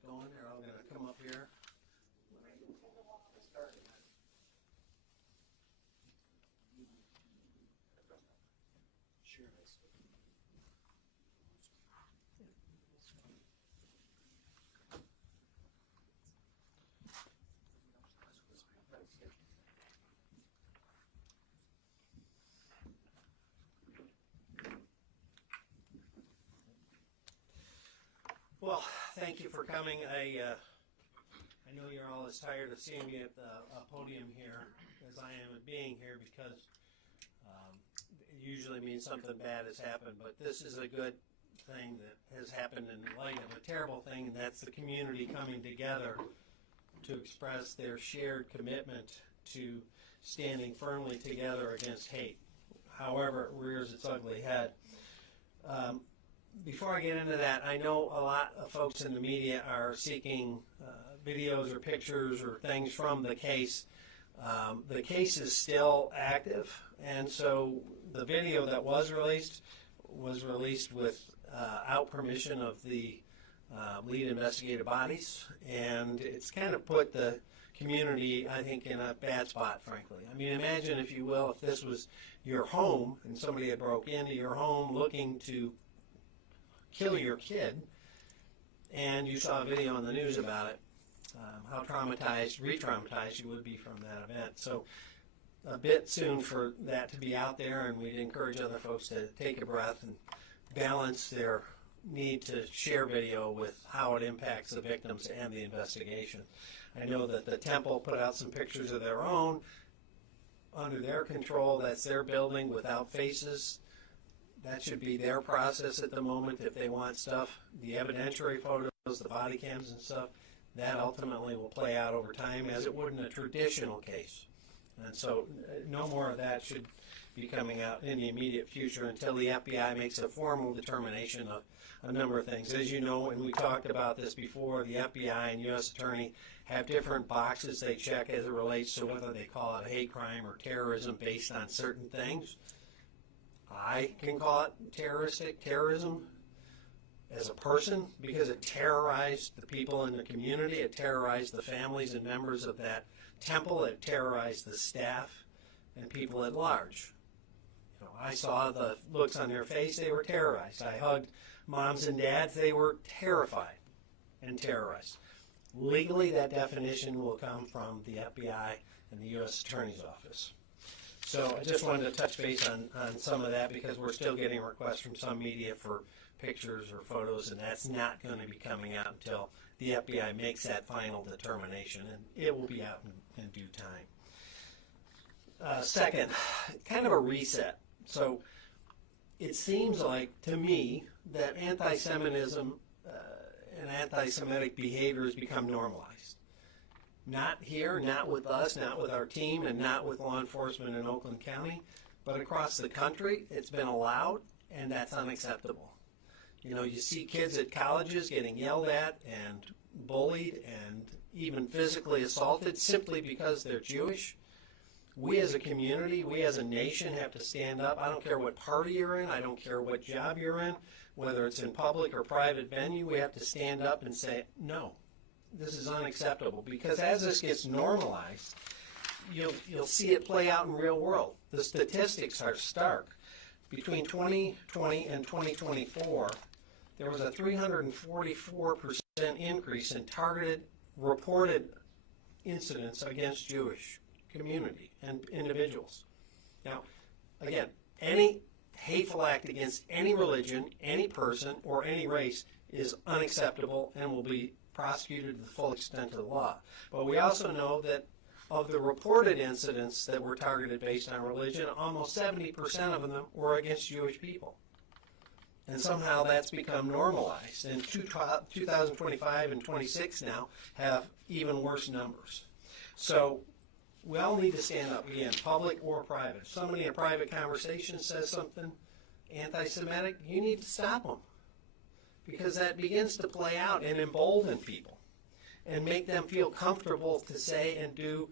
get going. They're all going to come up here. Well, thank you for coming. I know you're all as tired of seeing me at the podium here as I am at being here, because it usually means something bad has happened, but this is a good thing that has happened in light of a terrible thing, and that's the community coming together to express their shared commitment to standing firmly together against hate, however it rears its ugly head. Before I get into that, I know a lot of folks in the media are seeking videos or pictures or things from the case. The case is still active, and so the video that was released without permission of the lead investigative bodies, and it's kind of put the community, I think, in a bad spot, frankly. I mean, imagine, if you will, if this was your home and somebody had broke into your home looking to kill your kid, and you saw a video on the news about it, how traumatized, re-traumatized you would be from that event. So a bit soon for that to be out there, and we'd encourage other folks to take a breath and balance their need to share video with how it impacts the victims and the investigation. I know that the temple put out some pictures of their own under their control. That's their building without faces. That should be their process at the moment if they want stuff. The evidentiary photos, the body cams and stuff, that ultimately will play out over time as it would in a traditional case. And so no more of that should be coming out in the immediate future until the FBI makes a formal determination of a number of things. As you know, and we talked about this before, the FBI and U.S. Attorney have different boxes they check as it relates to whether they call it a hate crime or terrorism based on certain things. I can call it terrorism as a person because it terrorized the people in the community. It terrorized the families and members of that temple. It terrorized the staff and people at large. You know, I saw the looks on their face. They were terrorized. I hugged moms and dads. They were terrified and terrorized. Legally, that definition will come from the FBI and the U.S. Attorney's Office. So I just wanted to touch base on some of that because we're still getting requests from some media for pictures or photos, and that's not going to be coming out until the FBI makes that final determination, and it will be out in due time. Second, kind of a reset. So it seems like, to me, that anti-Semitism and anti-Semitic behavior has become normalized. Not here, not with us, not with our team, and not with law enforcement in Oakland County, but across the country, it's been allowed, and that's unacceptable. You know, you see kids at colleges getting yelled at and bullied and even physically assaulted simply because they're Jewish. We as a community, we as a nation have to stand up. I don't care what party you're in. I don't care what job you're in, whether it's in public or private venue. We have to stand up and say, no, this is unacceptable. Because as this gets normalized, you'll see it play out in real world. The statistics are stark. Between 2020 and 2024, there was a 344% increase in targeted reported incidents against Jewish community and individuals. Now, again, any hateful act against any religion, any person, or any race is unacceptable and will be prosecuted to the full extent of the law. But we also know that of the reported incidents that were targeted based on religion, almost 70% of them were against Jewish people. And somehow that's become normalized. And 2025 and 26 now have even worse numbers. So we all need to stand up, again, public or private. If somebody in a private conversation says something anti-Semitic, you need to stop them. Because that begins to play out and embolden people and make them feel comfortable to say and do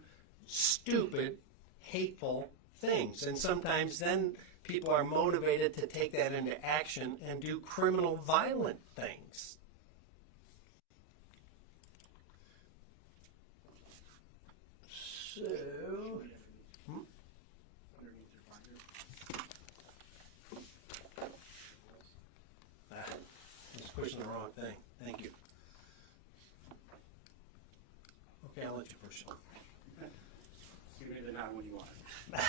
stupid, hateful things. And sometimes then people are motivated to take that into action and do criminal, violent things. Okay, I'll let you push it. Give me the nod when you want it.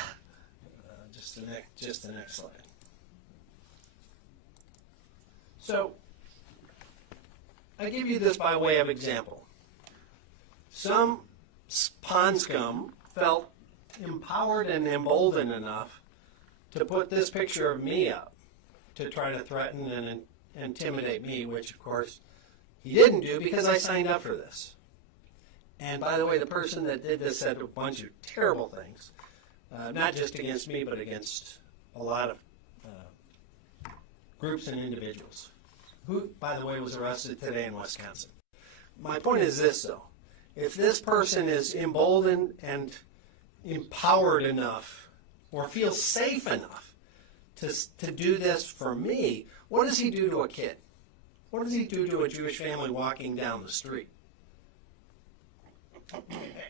Just the next slide. So, I give you this by way of example. Some pond scum felt empowered and emboldened enough to put this picture of me up to try to threaten and intimidate me, which of course he didn't do because I signed up for this. And by the way, the person that did this said a bunch of terrible things, not just against me, but against a lot of groups and individuals, who, by the way, was arrested today in Wisconsin. My point is this, though. If this person is emboldened and empowered enough or feels safe enough to do this for me, what does he do to a kid? What does he do to a Jewish family walking down the street?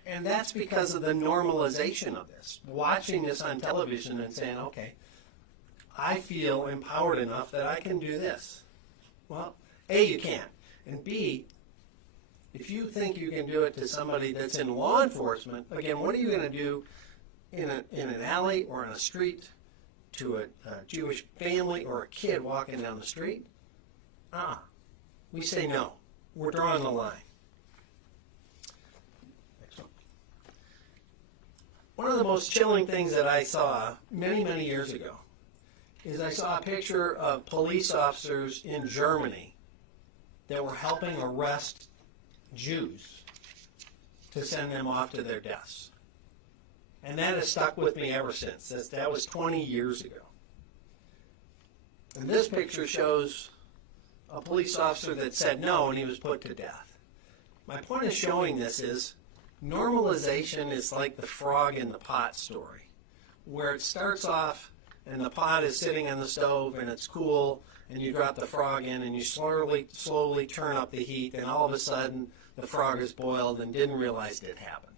And that's because of the normalization of this. Watching this on television and saying, okay, I feel empowered enough that I can do this. Well, A, you can't. And B, if you think you can do it to somebody that's in law enforcement, again, what are you going to do in an alley or in a street to a Jewish family or a kid walking down the street? We say no. We're drawing the line. One of the most chilling things that I saw many, many years ago is I saw a picture of police officers in Germany that were helping arrest Jews to send them off to their deaths. And that has stuck with me ever since. That was 20 years ago. And this picture shows a police officer that said no and he was put to death. My point of showing this is normalization is like the frog in the pot story, where it starts off and the pot is sitting on the stove and it's cool and you drop the frog in and you slowly turn up the heat and all of a sudden the frog is boiled and didn't realize it happened.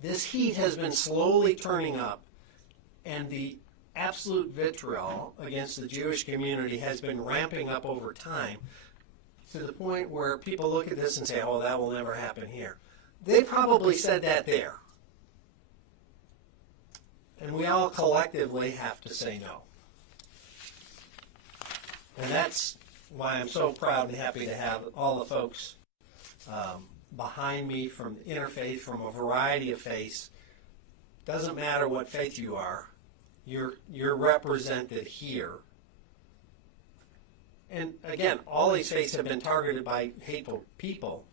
This heat has been slowly turning up, and the absolute vitriol against the Jewish community has been ramping up over time to the point where people look at this and say, oh, that will never happen here. They probably said that there. And we all collectively have to say no. And that's why I'm so proud and happy to have all the folks behind me from interfaith, from a variety of faiths. Doesn't matter what faith you are, you're represented here. And again, all these faiths have been targeted by hateful people,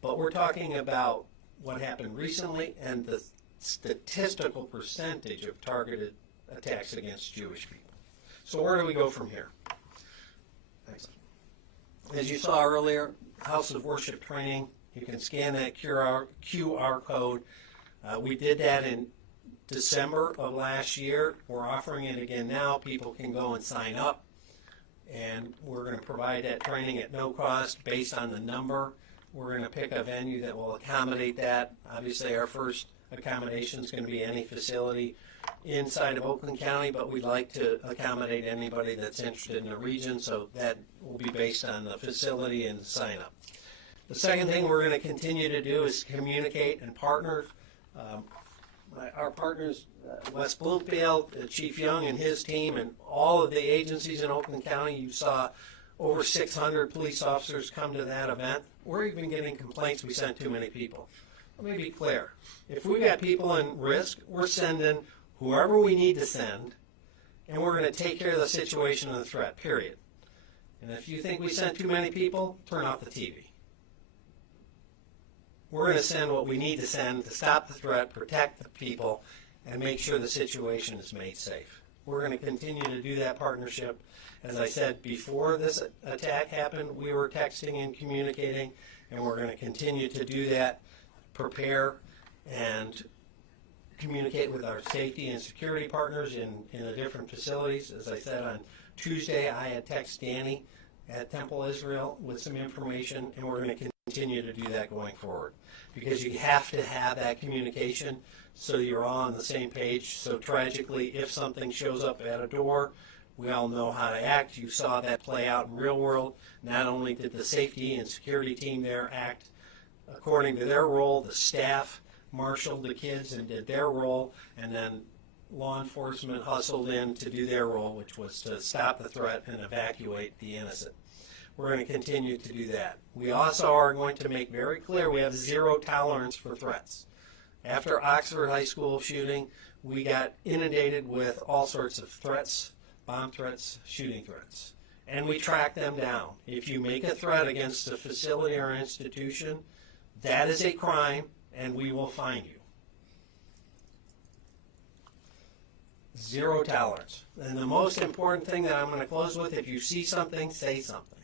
but we're talking about what happened recently and the statistical percentage of targeted attacks against Jewish people. So where do we go from here? Excellent. As you saw earlier, House of Worship training, you can scan that QR code. We did that in December of last year. We're offering it again now. People can go and sign up, and we're going to provide that training at no cost based on the number. We're going to pick a venue that will accommodate that. Obviously, our first accommodation is going to be any facility inside of Oakland County, but we'd like to accommodate anybody that's interested in the region, so that will be based on the facility and sign up. The second thing we're going to continue to do is communicate and partner. Our partners, Wes Bloomfield, Chief Young and his team, and all of the agencies in Oakland County. You saw over 600 police officers come to that event. We're even getting complaints we sent too many people. Let me be clear. If we got people in risk, we're sending whoever we need to send, and we're going to take care of the situation and the threat, period. And if you think we sent too many people, turn off the TV. We're going to send what we need to send to stop the threat, protect the people, and make sure the situation is made safe. We're going to continue to do that partnership. As I said, before this attack happened, we were texting and communicating, and we're going to continue to do that, prepare and communicate with our safety and security partners in the different facilities. As I said, on Tuesday, I had texted Danny at Temple Israel with some information, and we're going to continue to do that going forward, because you have to have that communication so you're all on the same page. So tragically, if something shows up at a door, we all know how to act. You saw that play out in real world. Not only did the safety and security team there act according to their role. The staff marshaled the kids and did their role, and then law enforcement hustled in to do their role, which was to stop the threat and evacuate the innocent. We're going to continue to do that. We also are going to make very clear we have zero tolerance for threats. After Oxford High School shooting, we got inundated with all sorts of threats, bomb threats, shooting threats. And we track them down. If you make a threat against a facility or institution, that is a crime, and we will fine you. Zero tolerance. And the most important thing that I'm going to close with, if you see something, say something.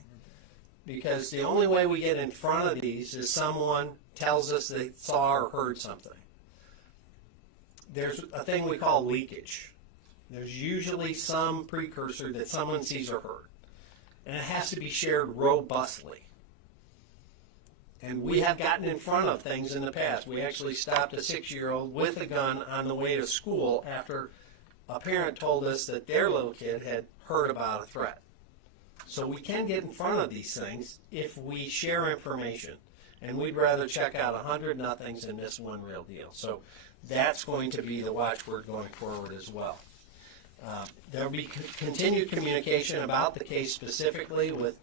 Because the only way we get in front of these is someone tells us they saw or heard something. There's a thing we call leakage. There's usually some precursor that someone sees or heard. And it has to be shared robustly. And we have gotten in front of things in the past. We actually stopped a 6-year-old with a gun on the way to school after a parent told us that their little kid had heard about a threat. So we can get in front of these things if we share information. And we'd rather check out 100 nothings and miss one real deal. So that's going to be the watchword going forward as well. There will be continued communication about the case specifically with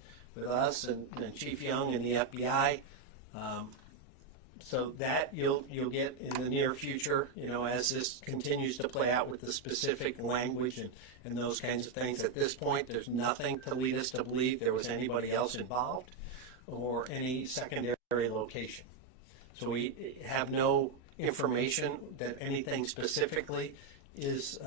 us and Chief Young and the FBI. So that you'll get in the near future, as this continues to play out with the specific language and those kinds of things. At this point, there's nothing to lead us to believe there was anybody else involved or any secondary location. So we have no information that anything specifically is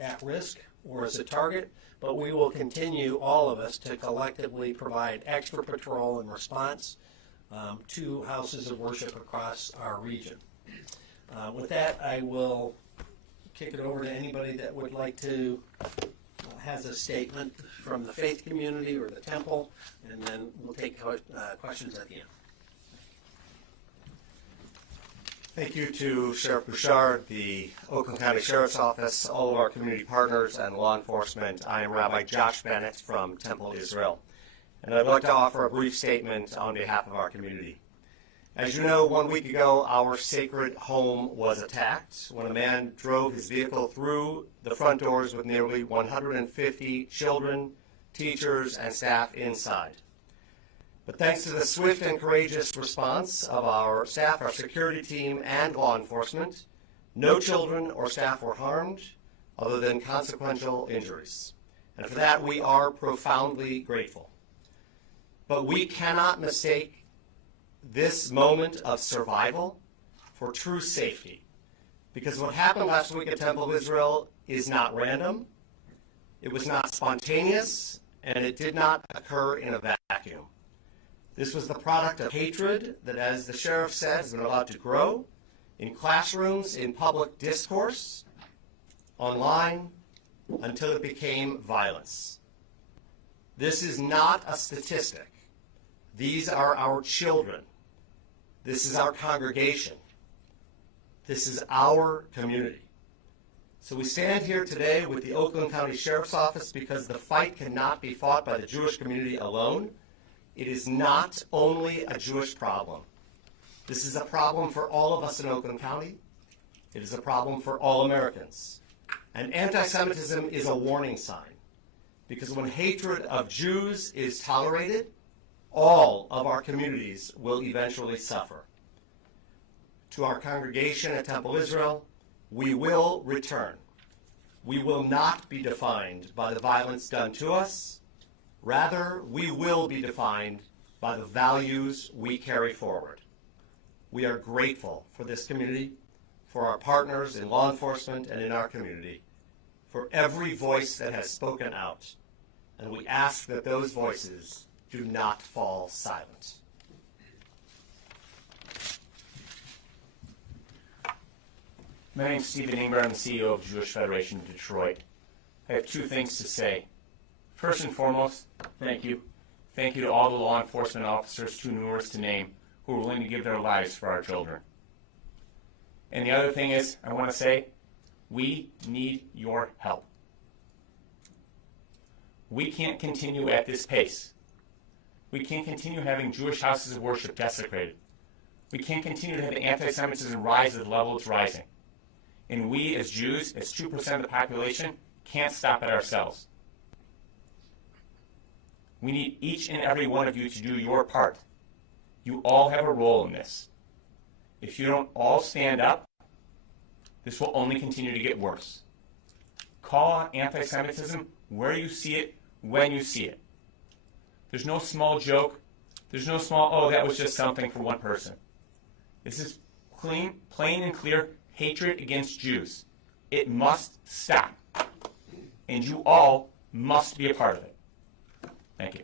at risk or as a target, but we will continue, all of us, to collectively provide extra patrol and response to houses of worship across our region. With that, I will kick it over to anybody that would like to has a statement from the faith community or the temple, and then we'll take questions at the end. Thank you to Sheriff Bouchard, the Oakland County Sheriff's Office, all of our community partners and law enforcement. I am Rabbi Josh Bennett from Temple Israel, and I'd like to offer a brief statement on behalf of our community. As you know, 1 week ago, our sacred home was attacked when a man drove his vehicle through the front doors with nearly 150 children, teachers, and staff inside. But thanks to the swift and courageous response of our staff, our security team, and law enforcement, no children or staff were harmed other than consequential injuries. And for that, we are profoundly grateful. But we cannot mistake this moment of survival for true safety, because what happened last week at Temple of Israel is not random, it was not spontaneous, and it did not occur in a vacuum. This was the product of hatred that, as the sheriff said, has been allowed to grow in classrooms, in public discourse, online, until it became violence. This is not a statistic. These are our children. This is our congregation. This is our community. So we stand here today with the Oakland County Sheriff's Office because the fight cannot be fought by the Jewish community alone. It is not only a Jewish problem. This is a problem for all of us in Oakland County. It is a problem for all Americans. And anti-Semitism is a warning sign, because when hatred of Jews is tolerated, all of our communities will eventually suffer. To our congregation at Temple Israel, we will return. We will not be defined by the violence done to us. Rather, we will be defined by the values we carry forward. We are grateful for this community, for our partners in law enforcement and in our community, for every voice that has spoken out, and we ask that those voices do not fall silent. My name is Stephen Ingber. I'm the CEO of Jewish Federation of Detroit. I have two things to say. First and foremost, thank you. Thank you to all the law enforcement officers, too numerous to name, who are willing to give their lives for our children. And the other thing is, I want to say, we need your help. We can't continue at this pace. We can't continue having Jewish houses of worship desecrated. We can't continue to have anti-Semitism rise at the level it's rising. And we, as Jews, as 2% of the population, can't stop it ourselves. We need each and every one of you to do your part. You all have a role in this. If you don't all stand up, this will only continue to get worse. Call out anti-Semitism where you see it, when you see it. There's no small joke. There's no small, oh, that was just something for one person. This is plain and clear hatred against Jews. It must stop. And you all must be a part of it. Thank you.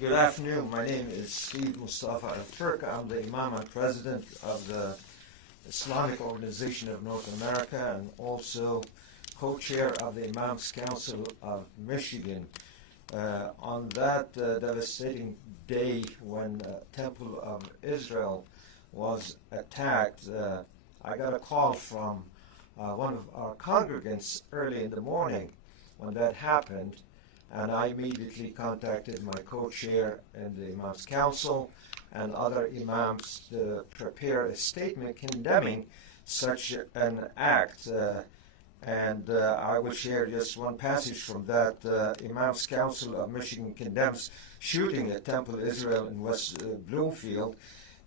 Good afternoon. My name is Steve Mustafa Al-Turk. I'm the Imam and President of the Islamic Organization of North America and also co-chair of the Imams Council of Michigan. On that devastating day when Temple of Israel was attacked, I got a call from one of our congregants early in the morning when that happened, and I immediately contacted my co-chair in the Imams Council and other imams to prepare a statement condemning such an act. I will share just one passage from that. Imams Council of Michigan condemns shooting at Temple Israel in West Bloomfield.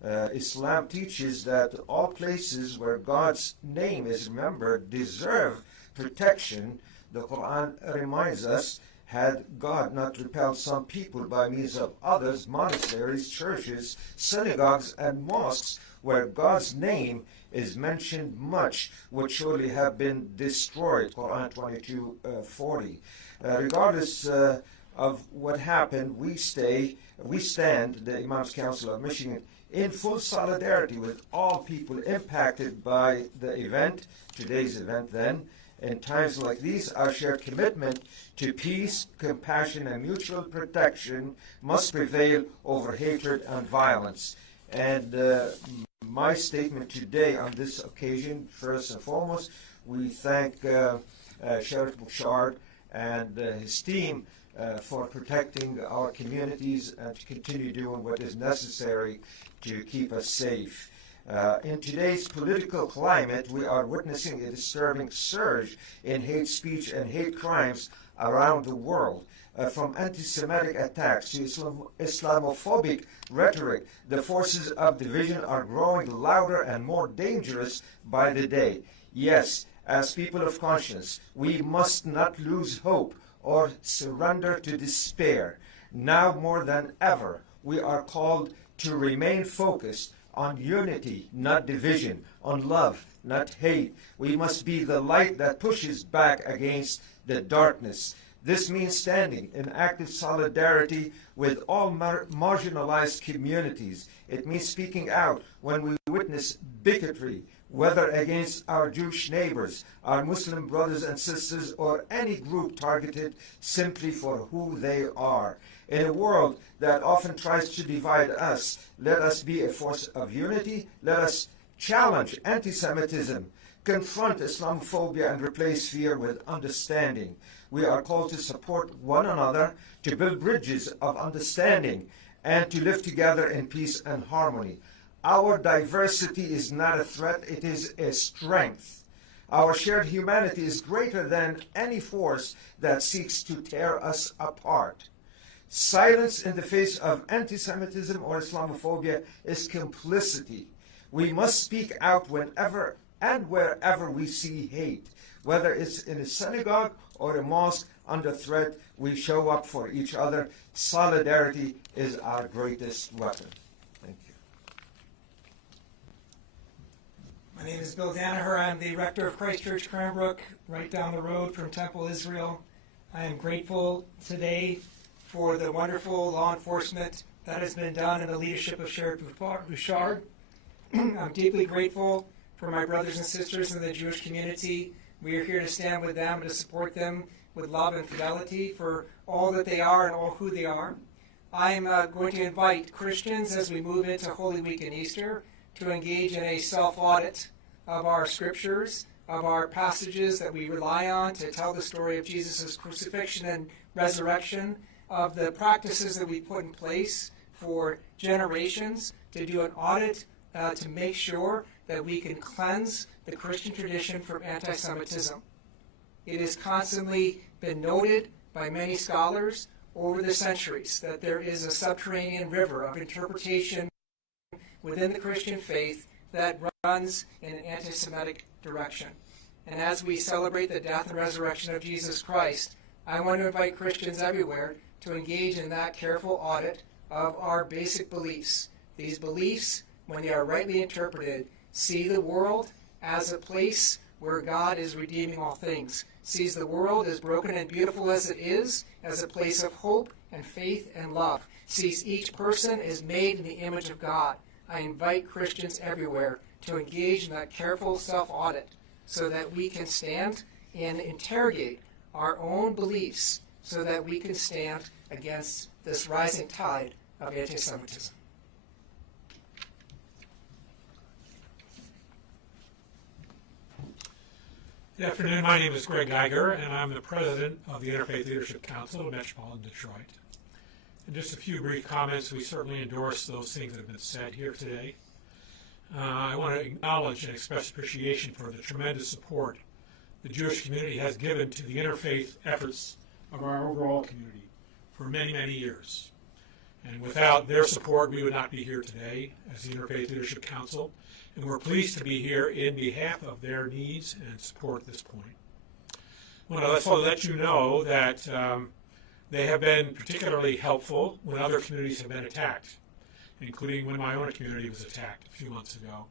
Islam teaches that all places where God's name is remembered deserve protection. The Quran reminds us, had God not repelled some people by means of others, monasteries, churches, synagogues, and mosques where God's name is mentioned, much would surely have been destroyed. Quran 22:40. Regardless of what happened, we stand, the Imams Council of Michigan, in full solidarity with all people impacted by the event, today's event then. In times like these, our shared commitment to peace, compassion, and mutual protection must prevail over hatred and violence. And my statement today on this occasion, first and foremost, we thank Sheriff Bouchard and his team for protecting our communities and to continue doing what is necessary to keep us safe. In today's political climate, we are witnessing a disturbing surge in hate speech and hate crimes around the world. From anti-Semitic attacks to Islamophobic rhetoric, the forces of division are growing louder and more dangerous by the day. Yes, as people of conscience, we must not lose hope or surrender to despair. Now more than ever, we are called to remain focused on unity, not division, on love, not hate. We must be the light that pushes back against the darkness. This means standing in active solidarity with all marginalized communities. It means speaking out when we witness bigotry, whether against our Jewish neighbors, our Muslim brothers and sisters, or any group targeted simply for who they are. In a world that often tries to divide us, let us be a force of unity. Let us challenge anti-Semitism, confront Islamophobia, and replace fear with understanding. We are called to support one another, to build bridges of understanding, and to live together in peace and harmony. Our diversity is not a threat, it is a strength. Our shared humanity is greater than any force that seeks to tear us apart. Silence in the face of anti-Semitism or Islamophobia is complicity. We must speak out whenever and wherever we see hate. Whether it's in a synagogue or a mosque under threat, we show up for each other. Solidarity is our greatest weapon. Thank you. My name is Bill Danaher. I'm the rector of Christ Church Cranbrook, right down the road from Temple Israel. I am grateful today for the wonderful law enforcement that has been done in the leadership of Sheriff Bouchard. I'm deeply grateful for my brothers and sisters in the Jewish community. We are here to stand with them and to support them with love and fidelity for all that they are and all who they are. I am going to invite Christians as we move into Holy Week and Easter to engage in a self-audit of our scriptures, of our passages that we rely on to tell the story of Jesus' crucifixion and resurrection, of the practices that we put in place for generations to do an audit to make sure that we can cleanse the Christian tradition from anti-Semitism. It has constantly been noted by many scholars over the centuries that there is a subterranean river of interpretation within the Christian faith that runs in an anti-Semitic direction. And as we celebrate the death and resurrection of Jesus Christ, I want to invite Christians everywhere to engage in that careful audit of our basic beliefs. These beliefs, when they are rightly interpreted, see the world as a place where God is redeeming all things, sees the world as broken and beautiful as it is, as a place of hope and faith and love, sees each person as made in the image of God. I invite Christians everywhere to engage in that careful self-audit so that we can stand and interrogate our own beliefs so that we can stand against this rising tide of anti-Semitism. Good afternoon. My name is Greg Geiger, and I'm the president of the Interfaith Leadership Council of Metropolitan Detroit. And just a few brief comments. We certainly endorse those things that have been said here today. I want to acknowledge and express appreciation for the tremendous support the Jewish community has given to the interfaith efforts of our overall community for many, many years. And without their support, we would not be here today as the Interfaith Leadership Council. And we're pleased to be here in behalf of their needs and support at this point. I want to also let you know that they have been particularly helpful when other communities have been attacked, including when my own community was attacked a few months ago.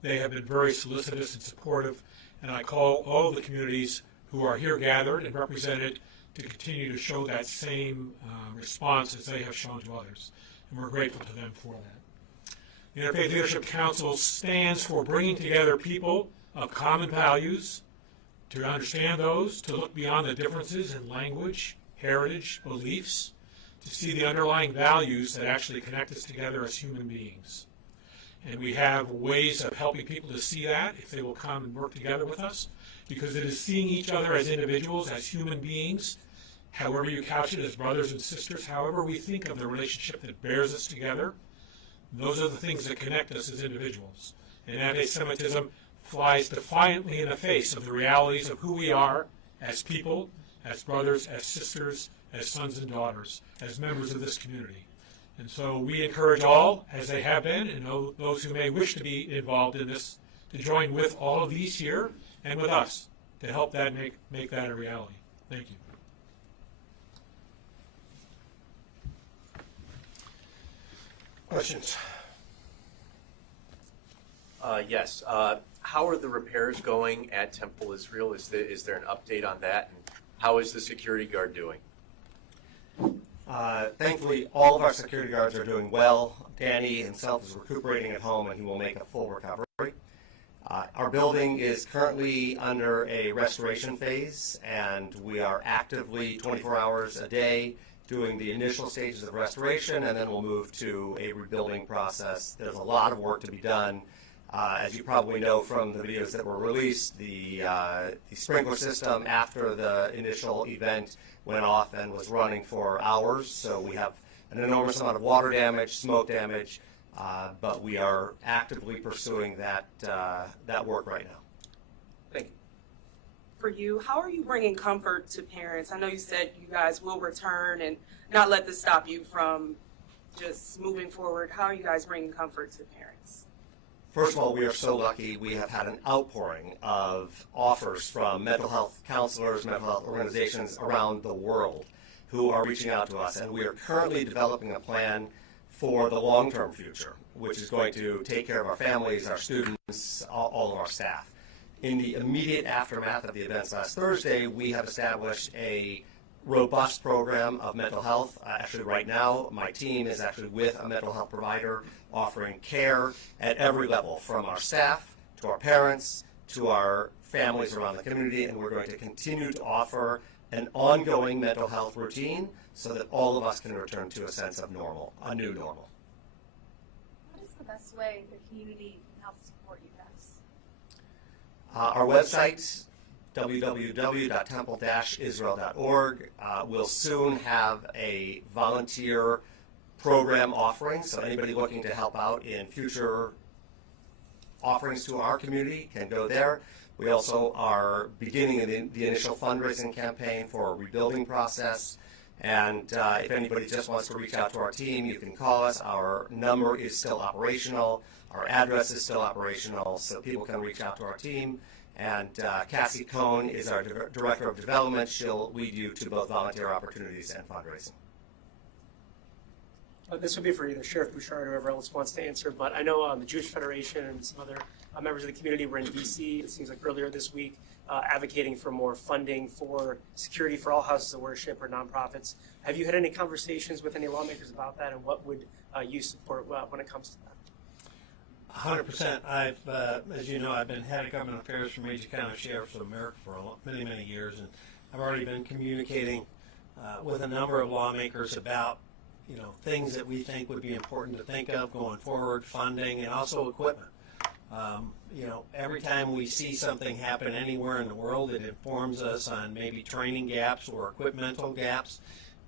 They have been very solicitous and supportive, and I call all of the communities who are here gathered and represented to continue to show that same response as they have shown to others. And we're grateful to them for that. The Interfaith Leadership Council stands for bringing together people of common values, to understand those, to look beyond the differences in language, heritage, beliefs, to see the underlying values that actually connect us together as human beings. And we have ways of helping people to see that if they will come and work together with us, because it is seeing each other as individuals, as human beings, however you couch it, as brothers and sisters, however we think of the relationship that bears us together. Those are the things that connect us as individuals. And anti-Semitism flies defiantly in the face of the realities of who we are as people, as brothers, as sisters, as sons and daughters, as members of this community. And so we encourage all, as they have been, and those who may wish to be involved in this, to join with all of these here and with us to help that make that a reality. Thank you. Questions? Yes. How are the repairs going at Temple Israel? Is there an update on that? And how is the security guard doing? Thankfully, all of our security guards are doing well. Danny himself is recuperating at home, and he will make a full recovery. Our building is currently under a restoration phase, and we are actively 24 hours a day doing the initial stages of restoration, and then we'll move to a rebuilding process. There's a lot of work to be done. As you probably know from the videos that were released, the sprinkler system after the initial event went off and was running for hours, so we have an enormous amount of water damage, smoke damage, but we are actively pursuing that work right now. Thank you. For you, how are you bringing comfort to parents? I know you said you guys will return and not let this stop you from just moving forward. How are you guys bringing comfort to parents? First of all, we are so lucky. We have had an outpouring of offers from mental health counselors, mental health organizations around the world who are reaching out to us. And we are currently developing a plan for the long-term future, which is going to take care of our families, our students, all of our staff. In the immediate aftermath of the events last Thursday, we have established a robust program of mental health. Actually, right now, my team is actually with a mental health provider offering care at every level, from our staff to our parents to our families around the community, and we're going to continue to offer an ongoing mental health routine so that all of us can return to a sense of normal, a new normal. What is the best way the community can help support you guys? Our website, www.temple-israel.org, will soon have a volunteer program offerings, so anybody looking to help out in future offerings to our community can go there. We also are beginning the initial fundraising campaign for a rebuilding process. And if anybody just wants to reach out to our team, you can call us. Our number is still operational. Our address is still operational, so people can reach out to our team. And Cassie Cohn is our Director of Development. She'll lead you to both volunteer opportunities and fundraising. This would be for either Sheriff Bouchard or whoever else wants to answer, but I know the Jewish Federation and some other members of the community were in D.C., it seems like earlier this week, advocating for more funding for security for all houses of worship or nonprofits. Have you had any conversations with any lawmakers about that, and what would you support when it comes to that? 100%. As you know, I've been head of government affairs for Major County Sheriffs of America for many, many years, and I've already been communicating with a number of lawmakers about things that we think would be important to think of going forward, funding, and also equipment. Every time we see something happen anywhere in the world, it informs us on maybe training gaps or equipmental gaps.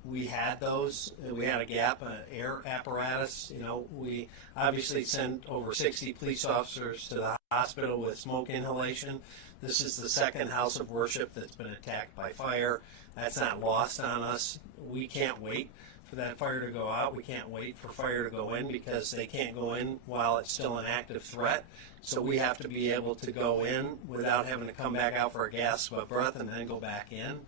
We had those. We had a gap, air apparatus. We obviously sent over 60 police officers to the hospital with smoke inhalation. This is the second house of worship that's been attacked by fire. That's not lost on us. We can't wait for that fire to go out. We can't wait for fire to go in because they can't go in while it's still an active threat. So we have to be able to go in without having to come back out for a gasp of breath and then go back in.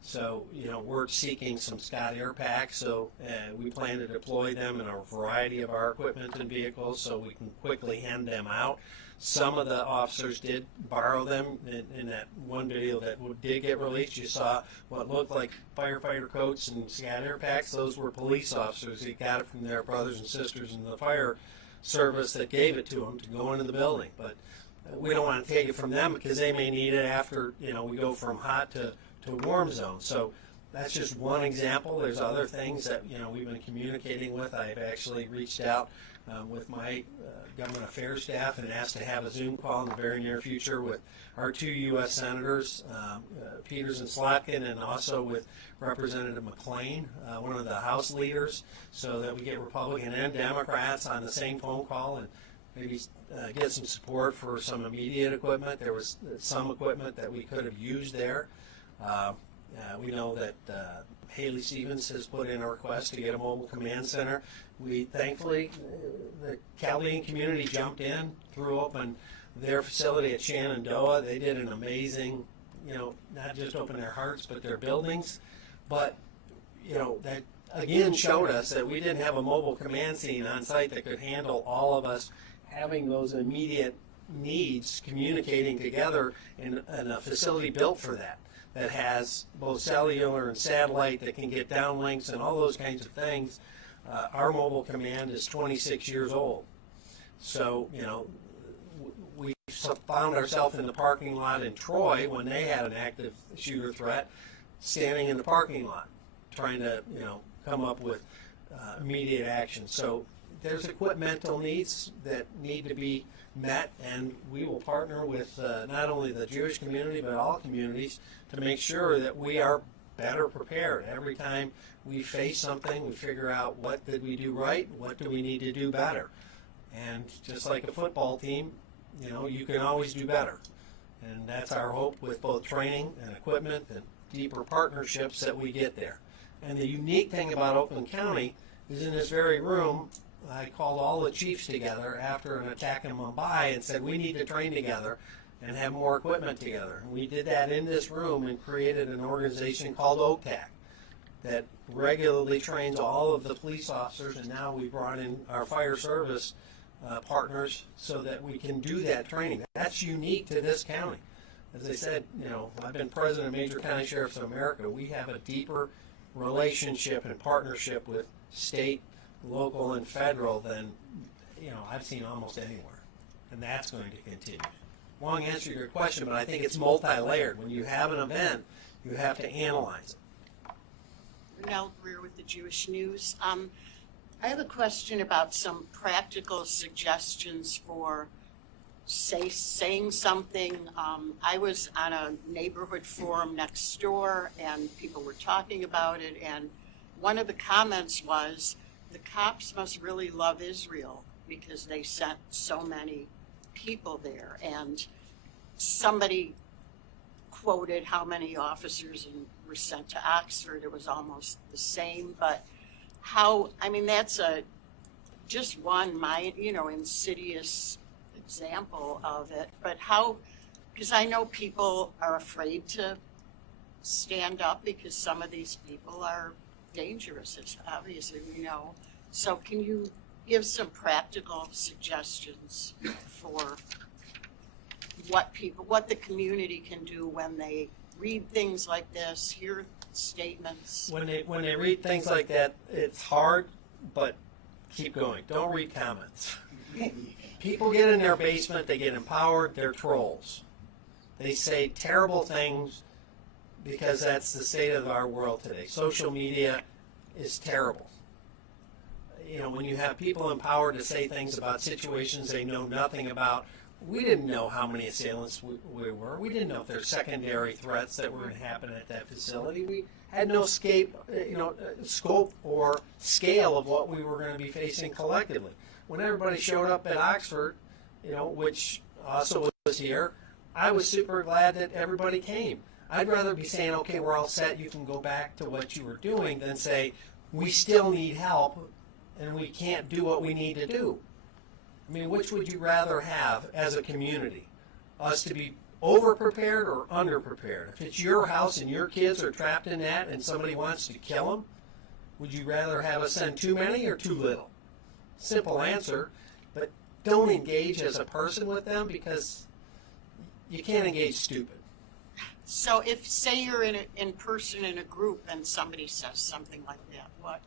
So, we're seeking some Scott Air Packs, so we plan to deploy them in a variety of our equipment and vehicles so we can quickly hand them out. Some of the officers did borrow them. In that one video that did get released, you saw what looked like firefighter coats and Scott Air Packs. Those were police officers who got it from their brothers and sisters in the fire service that gave it to them to go into the building. But we don't want to take it from them because they may need it after, we go from hot to warm zone. So that's just one example. There's other things that we've been communicating with. I've actually reached out with my government affairs staff and asked to have a Zoom call in the very near future with our two U.S. senators, Peters and Slotkin, and also with Representative McClain, one of the House leaders, so that we get Republican and Democrats on the same phone call and maybe get some support for some immediate equipment. There was some equipment that we could have used there. We know that Haley Stevens has put in a request to get a mobile command center. We thankfully, the Chaldean community jumped in, threw open their facility at Shenandoah. They did an amazing, not just open their hearts, but their buildings. But, that again showed us that we didn't have a mobile command scene on site that could handle all of us having those immediate needs communicating together in a facility built for that has both cellular and satellite that can get downlinks and all those kinds of things. Our mobile command is 26 years old. So, we found ourselves in the parking lot in Troy when they had an active shooter threat, standing in the parking lot, trying to, come up with immediate action. So there's equipmental needs that need to be met, and we will partner with not only the Jewish community but all communities to make sure that we are better prepared. Every time we face something, we figure out what did we do right, what do we need to do better. And just like a football team, you can always do better. And that's our hope with both training and equipment and deeper partnerships that we get there. And the unique thing about Oakland County is in this very room, I called all the chiefs together after an attack in Mumbai and said we need to train together and have more equipment together. And we did that in this room and created an organization called OCTAC that regularly trains all of the police officers, and now we brought in our fire service partners so that we can do that training. That's unique to this county. As I said, I've been president of Major County Sheriffs of America. We have a deeper relationship and partnership with state, local, and federal than I've seen almost anywhere, and that's going to continue. Long answer to your question, but I think it's multi-layered. When you have an event, you have to analyze it. Renelle Greer with the Jewish News. I have a question about some practical suggestions for saying something. I was on a neighborhood forum next door, and people were talking about it, and one of the comments was the cops must really love Israel because they sent so many people there. And somebody quoted how many officers were sent to Oxford. It was almost the same. But how, I mean, that's just one, insidious example of it. But how, because I know people are afraid to stand up because some of these people are dangerous, as obviously we know. So can you give some practical suggestions for what the community can do when they read things like this, hear statements? When they read things like that, it's hard, but keep going. Don't read comments. People get in their basement, they get empowered, they're trolls. They say terrible things because that's the state of our world today. Social media is terrible. You know, when you have people empowered to say things about situations they know nothing about, we didn't know how many assailants we were. We didn't know if there's secondary threats that were going to happen at that facility. We had no scope or scale of what we were going to be facing collectively. When everybody showed up at Oxford, which also was here, I was super glad that everybody came. I'd rather be saying, okay, we're all set, you can go back to what you were doing, than say, we still need help and we can't do what we need to do. I mean, which would you rather have as a community? Us to be over-prepared or under-prepared? If it's your house and your kids are trapped in that and somebody wants to kill them, would you rather have us send too many or too little? Simple answer, but don't engage as a person with them because you can't engage stupid. So if, say you're in person in a group and somebody says something like that, what?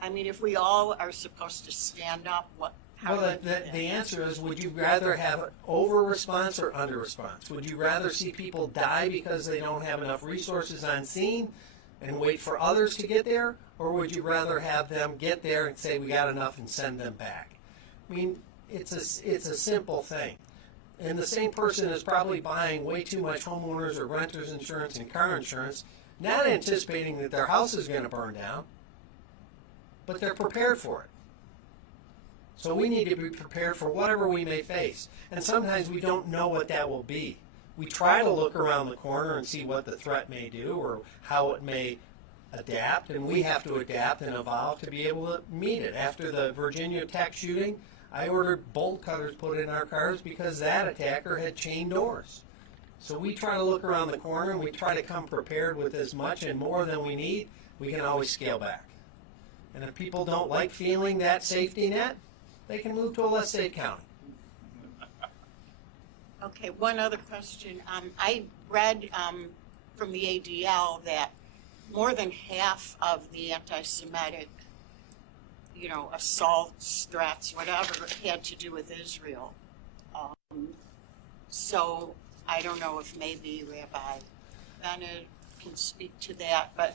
I mean, if we all are supposed to stand up, how Well, the answer is, would you rather have over-response or under-response? Would you rather see people die because they don't have enough resources on scene and wait for others to get there? Or would you rather have them get there and say, we got enough, and send them back? I mean, it's a simple thing. And the same person is probably buying way too much homeowners or renters insurance and car insurance, not anticipating that their house is going to burn down, but they're prepared for it. So we need to be prepared for whatever we may face. And sometimes we don't know what that will be. We try to look around the corner and see what the threat may do or how it may adapt, and we have to adapt and evolve to be able to meet it. After the Virginia Tech shooting, I ordered bolt cutters put in our cars because that attacker had chain doors. So we try to look around the corner and we try to come prepared with as much and more than we need. We can always scale back. And if people don't like feeling that safety net, they can move to a less safe county. Okay, one other question. I read from the ADL that more than half of the anti-Semitic, assaults, threats, whatever, had to do with Israel. So I don't know if maybe Rabbi Bennett can speak to that, but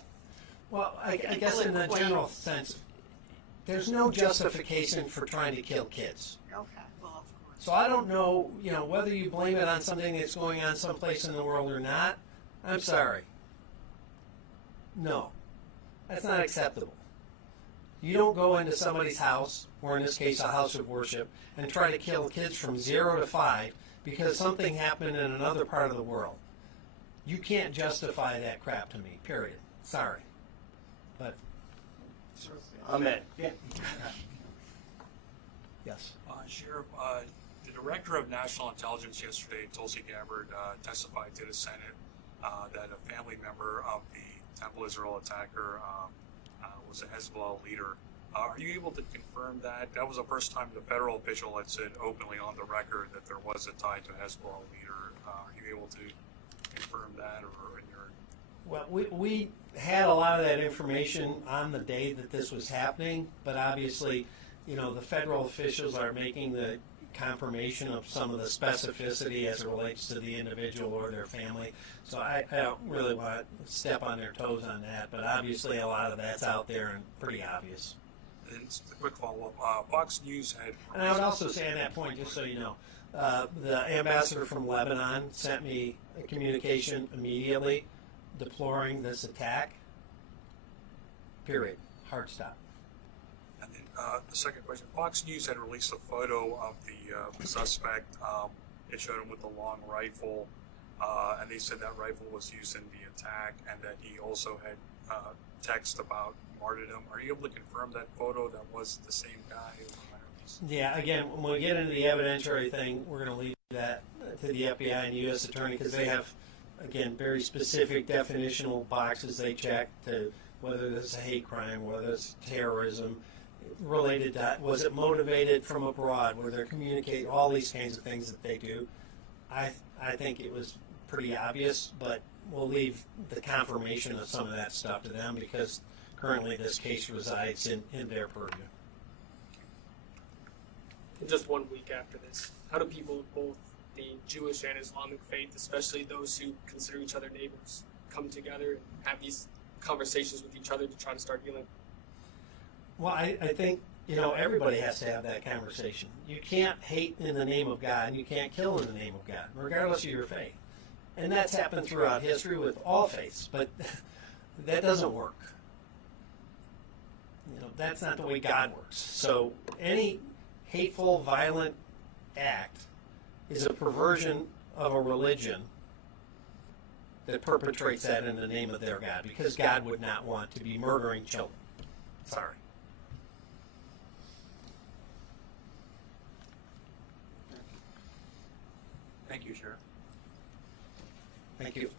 well, I guess in a general sense, there's no justification for trying to kill kids. Okay, well, of course. So I don't know, whether you blame it on something that's going on someplace in the world or not. I'm sorry. No, that's not acceptable. You don't go into somebody's house, or in this case a house of worship, and try to kill kids from 0 to 5 because something happened in another part of the world. You can't justify that crap to me, period. Sorry. But Ahmed. Yeah. Yes. Sheriff, the Director of National Intelligence yesterday, Tulsi Gabbard, testified to the Senate that a family member of the Temple Israel attacker was a Hezbollah leader. Are you able to confirm that? That was the first time the federal official had said openly on the record that there was a tie to a Hezbollah leader. Are you able to confirm that, or in your? Well, we had a lot of that information on the day that this was happening, but obviously, the federal officials are making the confirmation of some of the specificity as it relates to the individual or their family. So I don't really want to step on their toes on that, but obviously a lot of that's out there and pretty obvious. And just a quick follow-up. Fox News had... And I would also say on that point, just so you know, the ambassador from Lebanon sent me a communication immediately deploring this attack, period. hard stop. And then the second question, Fox News had released a photo of the suspect. It showed him with a long rifle, and they said that rifle was used in the attack, and that he also had text about martyrdom. Are you able to confirm that photo that was the same guy? Yeah, again, when we get into the evidentiary thing, we're going to leave that to the FBI and the U.S. Attorney because they have, again, very specific definitional boxes they check to whether this is a hate crime, whether it's terrorism, related to, was it motivated from abroad, where they're communicating all these kinds of things that they do. I think it was pretty obvious, but we'll leave the confirmation of some of that stuff to them because currently this case resides in their purview. Just 1 week after this, how do people of both the Jewish and Islamic faith, especially those who consider each other neighbors, come together and have these conversations with each other to try to start healing? Well, I think, everybody has to have that conversation. You can't hate in the name of God, and you can't kill in the name of God, regardless of your faith. And that's happened throughout history with all faiths, but that doesn't work. That's not the way God works. So any hateful, violent act is a perversion of a religion that perpetrates that in the name of their God, because God would not want to be murdering children. Sorry. Thank you, Sheriff. Thank you.